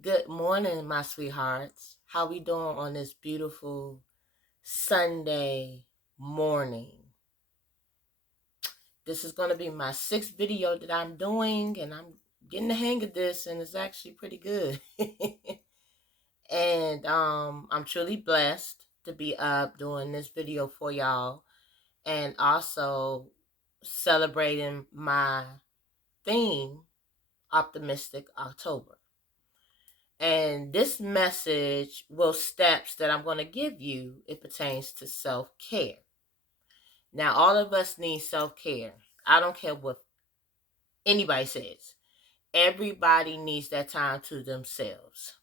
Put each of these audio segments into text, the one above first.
Good morning, my sweethearts. How we doing on this beautiful Sunday morning? This is going to be my sixth video that I'm doing, and I'm getting the hang of this, and it's actually pretty good. And I'm truly blessed to be up doing this video for y'all, and also celebrating my theme, Optimistic October. And this message will steps that I'm going to give you, it pertains to self-care. Now, all of us need self-care. I don't care what anybody says. Everybody needs that time to themselves.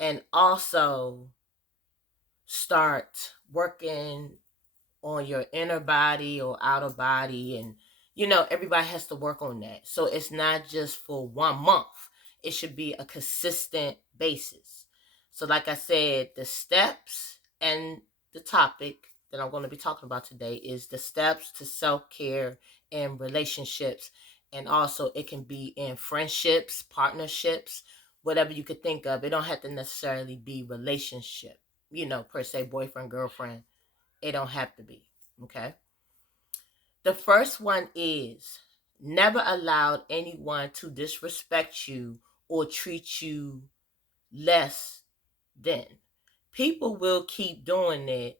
And also start working on your inner body or outer body. And, everybody has to work on that. So it's not just for 1 month. It should be a consistent basis. So like I said, the steps and the topic that I'm going to be talking about today is the steps to self-care in relationships. And also it can be in friendships, partnerships, whatever you could think of. It don't have to necessarily be relationship, per se, boyfriend, girlfriend. It don't have to be. Okay. The first one is never allow anyone to disrespect you or treat you less than. People will keep doing it,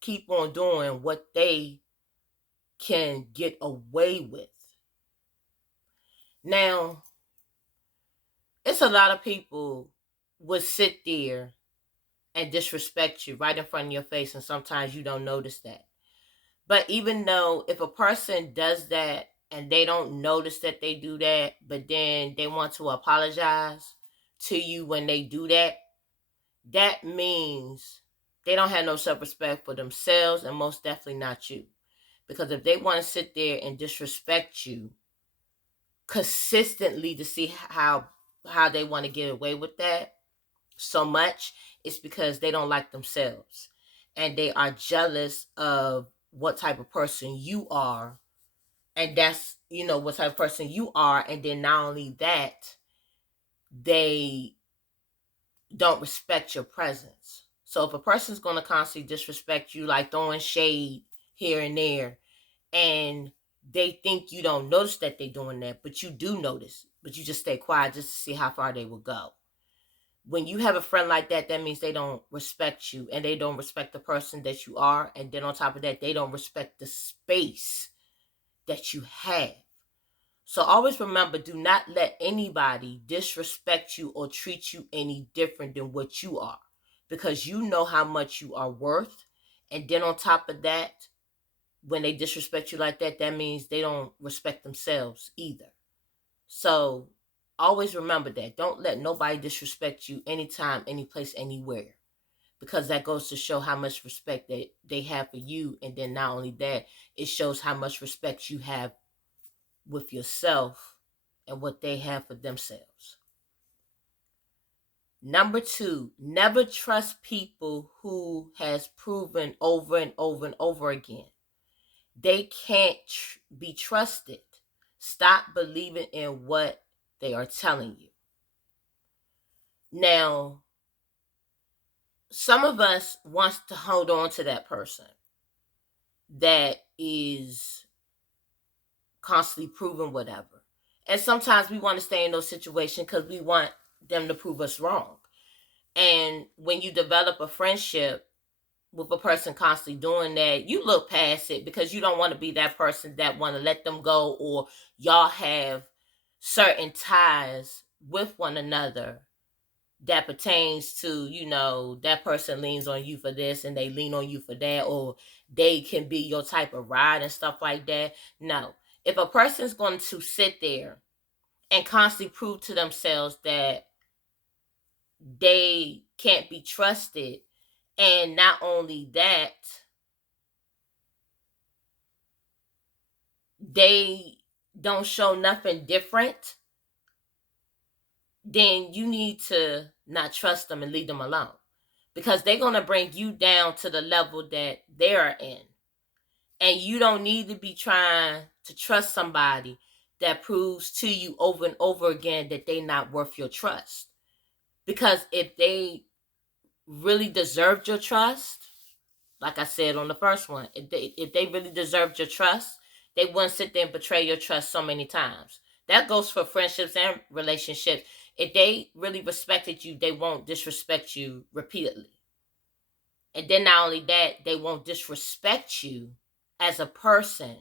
keep on doing what they can get away with. Now, it's a lot of people would sit there and disrespect you right in front of your face, and sometimes you don't notice that. But even though if a person does that and they don't notice that they do that, but then they want to apologize to you when they do that, that means they don't have no self-respect for themselves, and most definitely not you. Because if they want to sit there and disrespect you consistently to see how they want to get away with that so much, it's because they don't like themselves and they are jealous of what type of person you are. And that's, what type of person you are. And then not only that, they don't respect your presence. So if a person's going to constantly disrespect you, like throwing shade here and there, and they think you don't notice that they're doing that, but you do notice, but you just stay quiet just to see how far they will go. When you have a friend like that, that means they don't respect you, and they don't respect the person that you are. And then on top of that, they don't respect the space that you have. So always remember, do not let anybody disrespect you or treat you any different than what you are, because you know how much you are worth. And then on top of that, when they disrespect you like that, that means they don't respect themselves either. So always remember that. Don't let nobody disrespect you anytime, any place, anywhere, because that goes to show how much respect they have for you. And then not only that, it shows how much respect you have with yourself and what they have for themselves. Number 2, never trust people who has proven over and over and over again they can't be trusted. Stop believing in what they are telling you. Now, some of us wants to hold on to that person that is constantly proving whatever. And sometimes we want to stay in those situations because we want them to prove us wrong. And when you develop a friendship with a person constantly doing that, you look past it because you don't want to be that person that want to let them go, or y'all have certain ties with one another that pertains to, that person leans on you for this and they lean on you for that, or they can be your type of ride and stuff like that. No. If a person's going to sit there and constantly prove to themselves that they can't be trusted, and not only that, they don't show nothing different, then you need to not trust them and leave them alone, because they're going to bring you down to the level that they're in. And you don't need to be trying to trust somebody that proves to you over and over again that they're not worth your trust. Because if they really deserved your trust, like I said on the first one, if they really deserved your trust, they wouldn't sit there and betray your trust so many times. That goes for friendships and relationships. If they really respected you, they won't disrespect you repeatedly. And then not only that, they won't disrespect you as a person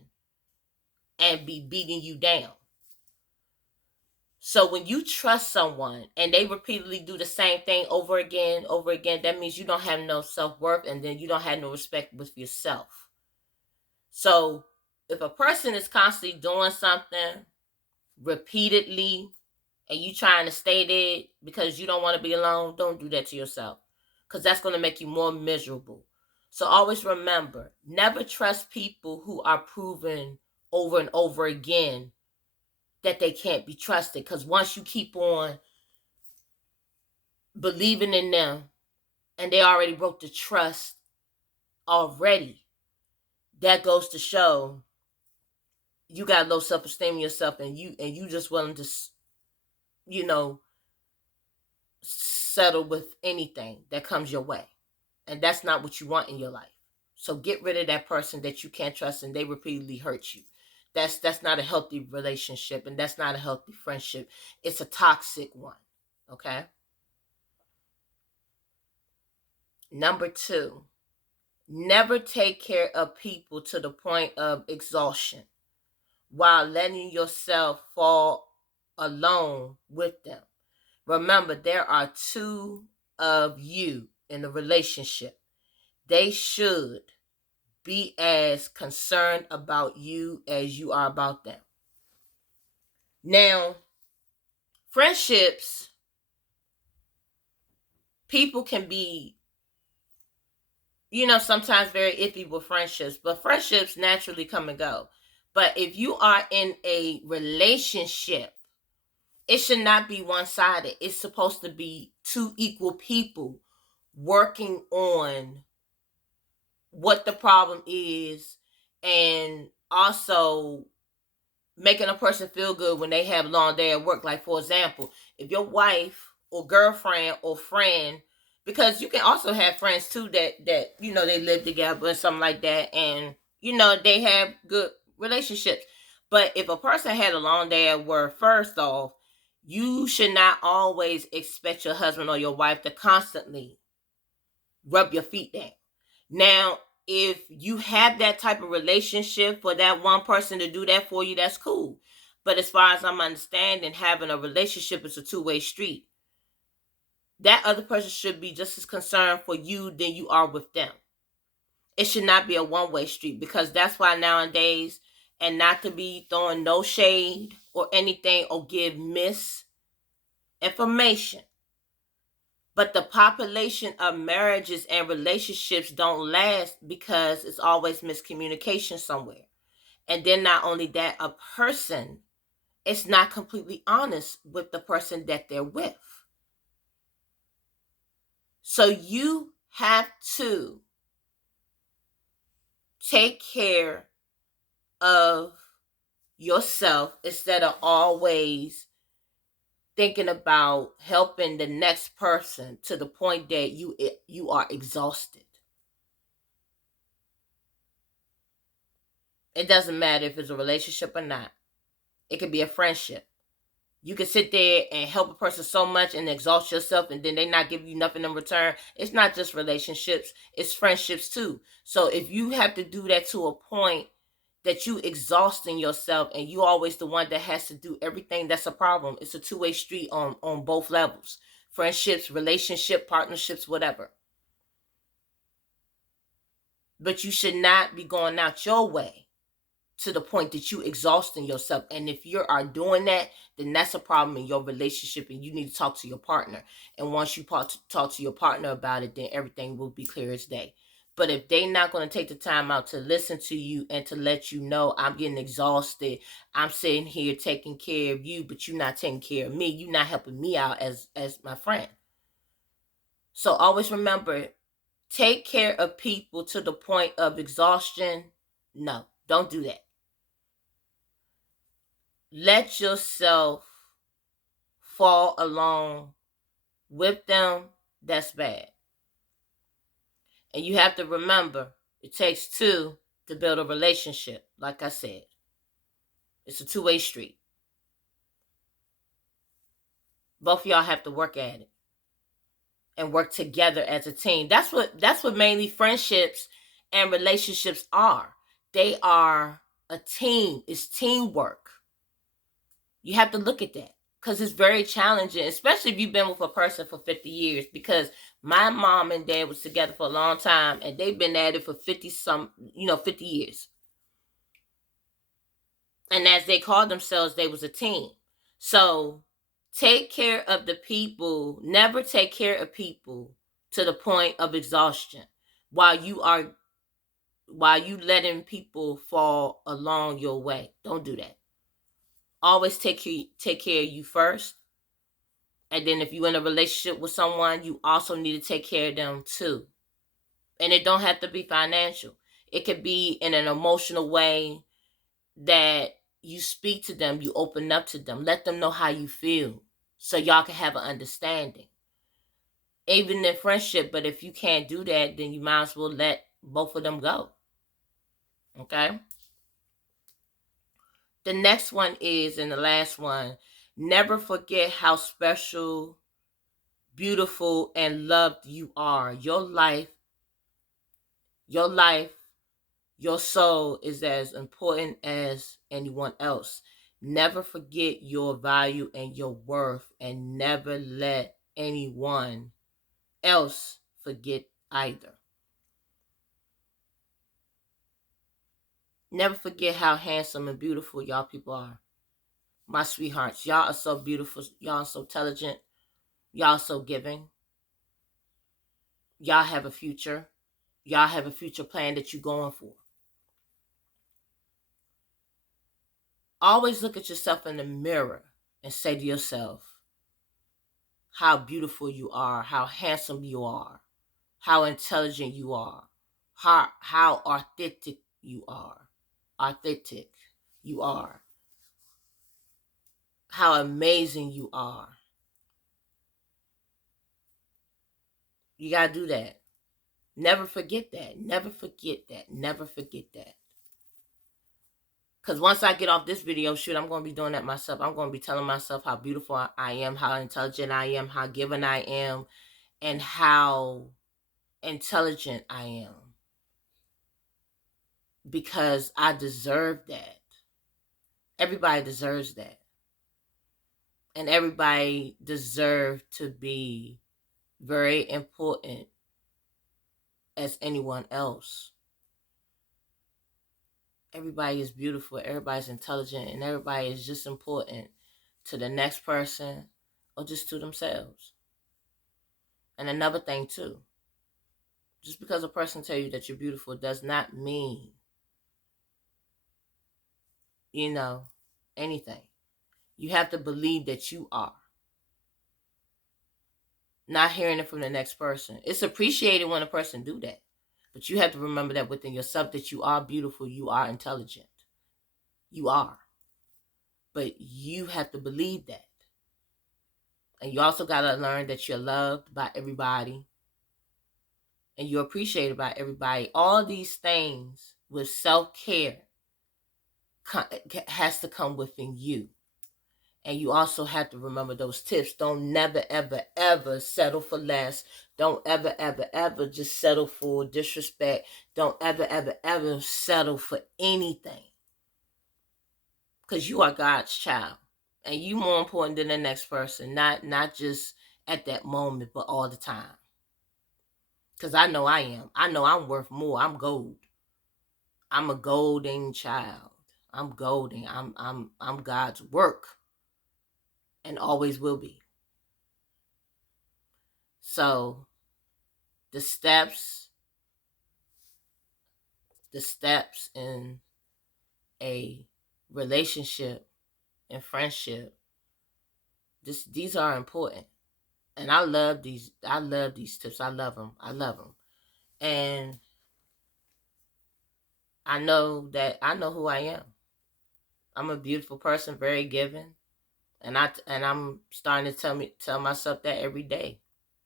and be beating you down. So when you trust someone and they repeatedly do the same thing over again, that means you don't have no self-worth, and then you don't have no respect with yourself. So if a person is constantly doing something repeatedly and you trying to stay there because you don't want to be alone, don't do that to yourself, because that's going to make you more miserable. So always remember, never trust people who are proven over and over again that they can't be trusted, because once you keep on believing in them and they already broke the trust already, that goes to show you got low self-esteem in yourself, and you just willing to, you know, settle with anything that comes your way. And that's not what you want in your life. So get rid of that person that you can't trust and they repeatedly hurt you. That's not a healthy relationship, and that's not a healthy friendship. It's a toxic one. Okay? Number 2, never take care of people to the point of exhaustion while letting yourself fall alone with them. Remember, there are 2 of you in a relationship. They should be as concerned about you as you are about them. Now, friendships, people can be, sometimes very iffy with friendships, but friendships naturally come and go. But if you are in a relationship, it should not be one-sided. It's supposed to be 2 equal people working on what the problem is, and also making a person feel good when they have a long day at work. Like, for example, if your wife or girlfriend or friend, because you can also have friends too that they live together and something like that, and they have good relationships. But if a person had a long day at work, first off, you should not always expect your husband or your wife to constantly rub your feet down. Now, if you have that type of relationship for that one person to do that for you, that's cool. But as far as I'm understanding, having a relationship is a two-way street. That other person should be just as concerned for you than you are with them. It should not be a one-way street, because that's why nowadays, and not to be throwing no shade or anything or give misinformation, but the population of marriages and relationships don't last because it's always miscommunication somewhere. And then not only that, a person is not completely honest with the person that they're with. So you have to take care of yourself instead of always thinking about helping the next person to the point that you are exhausted. It doesn't matter if it's a relationship or not. It could be a friendship. You can sit there and help a person so much and exhaust yourself, and then they not give you nothing in return. It's not just relationships, it's friendships too. So if you have to do that to a point that you exhausting yourself and you always the one that has to do everything, that's a problem. It's a two-way street on both levels. Friendships, relationship, partnerships, whatever. But you should not be going out your way to the point that you exhausting yourself. And if you are doing that, then that's a problem in your relationship, and you need to talk to your partner. And once you talk to your partner about it, then everything will be clear as day. But if they're not going to take the time out to listen to you and to let you know, I'm getting exhausted, I'm sitting here taking care of you, but you're not taking care of me, you're not helping me out as my friend. So always remember, take care of people to the point of exhaustion. No, don't do that. let yourself fall along with them, that's bad. And you have to remember, it takes two to build a relationship. Like I said, it's a two-way street. Both of y'all have to work at it and work together as a team. That's what mainly friendships and relationships are. They are a team. It's teamwork. You have to look at that because it's very challenging, especially if you've been with a person for 50 years. Because my mom and dad was together for a long time, and they've been at it for 50 years. And as they called themselves, they was a team. So take care of the people. Never take care of people to the point of exhaustion while you letting people fall along your way. Don't do that. Always take care of you first. And then if you're in a relationship with someone, you also need to take care of them too. And it don't have to be financial. It could be in an emotional way that you speak to them, you open up to them, let them know how you feel so y'all can have an understanding. Even in friendship, but if you can't do that, then you might as well let both of them go. Okay? The next one is, and the last one, never forget how special, beautiful, and loved you are. Your life, your soul is as important as anyone else. Never forget your value and your worth, and never let anyone else forget either. Never forget how handsome and beautiful y'all people are. My sweethearts, y'all are so beautiful. Y'all are so intelligent. Y'all are so giving. Y'all have a future. Y'all have a future plan that you're going for. Always look at yourself in the mirror and say to yourself how beautiful you are, how handsome you are, how intelligent you are, how authentic you are. Authentic you are. How amazing you are. You got to do that. Never forget that. Never forget that. Never forget that. Because once I get off this video shoot, I'm going to be doing that myself. I'm going to be telling myself how beautiful I am, how intelligent I am, how given I am, and how intelligent I am. Because I deserve that. Everybody deserves that. And everybody deserves to be very important as anyone else. Everybody is beautiful, everybody's intelligent, and everybody is just important to the next person or just to themselves. And another thing too, just because a person tell you that you're beautiful does not mean, anything. You have to believe that you are. Not hearing it from the next person. It's appreciated when a person do that. But you have to remember that within yourself that you are beautiful, you are intelligent. You are. But you have to believe that. And you also got to learn that you're loved by everybody. And you're appreciated by everybody. All these things with self-care has to come within you. And you also have to remember those tips. Don't never, ever, ever settle for less. Don't ever, ever, ever just settle for disrespect. Don't ever, ever, ever settle for anything. Because you are God's child. And you more important than the next person. Not just at that moment, but all the time. Because I know I am. I know I'm worth more. I'm gold. I'm a golden child. I'm golden. I'm God's work. And always will be. So the steps in a relationship and friendship, these are important. And I love these tips. I love them. And I know who I am. I'm a beautiful person, very giving, and I'm starting to tell myself that every day.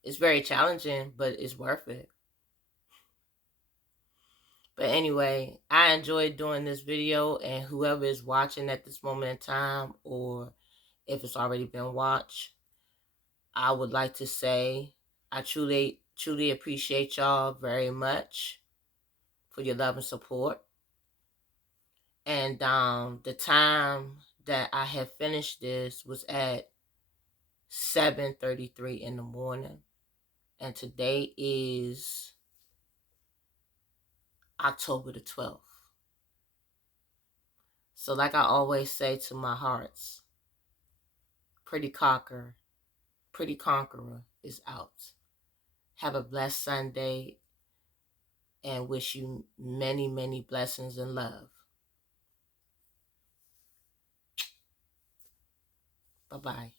It's very challenging, but it's worth it. But anyway, I enjoyed doing this video, and whoever is watching at this moment in time, or if it's already been watched, I would like to say I truly appreciate y'all very much for your love and support. And the time that I had finished this was at 7:33 in the morning, and today is October the 12th. So like I always say to my hearts, pretty conqueror is out. Have a blessed Sunday, and wish you many, many blessings and love. Bye-bye.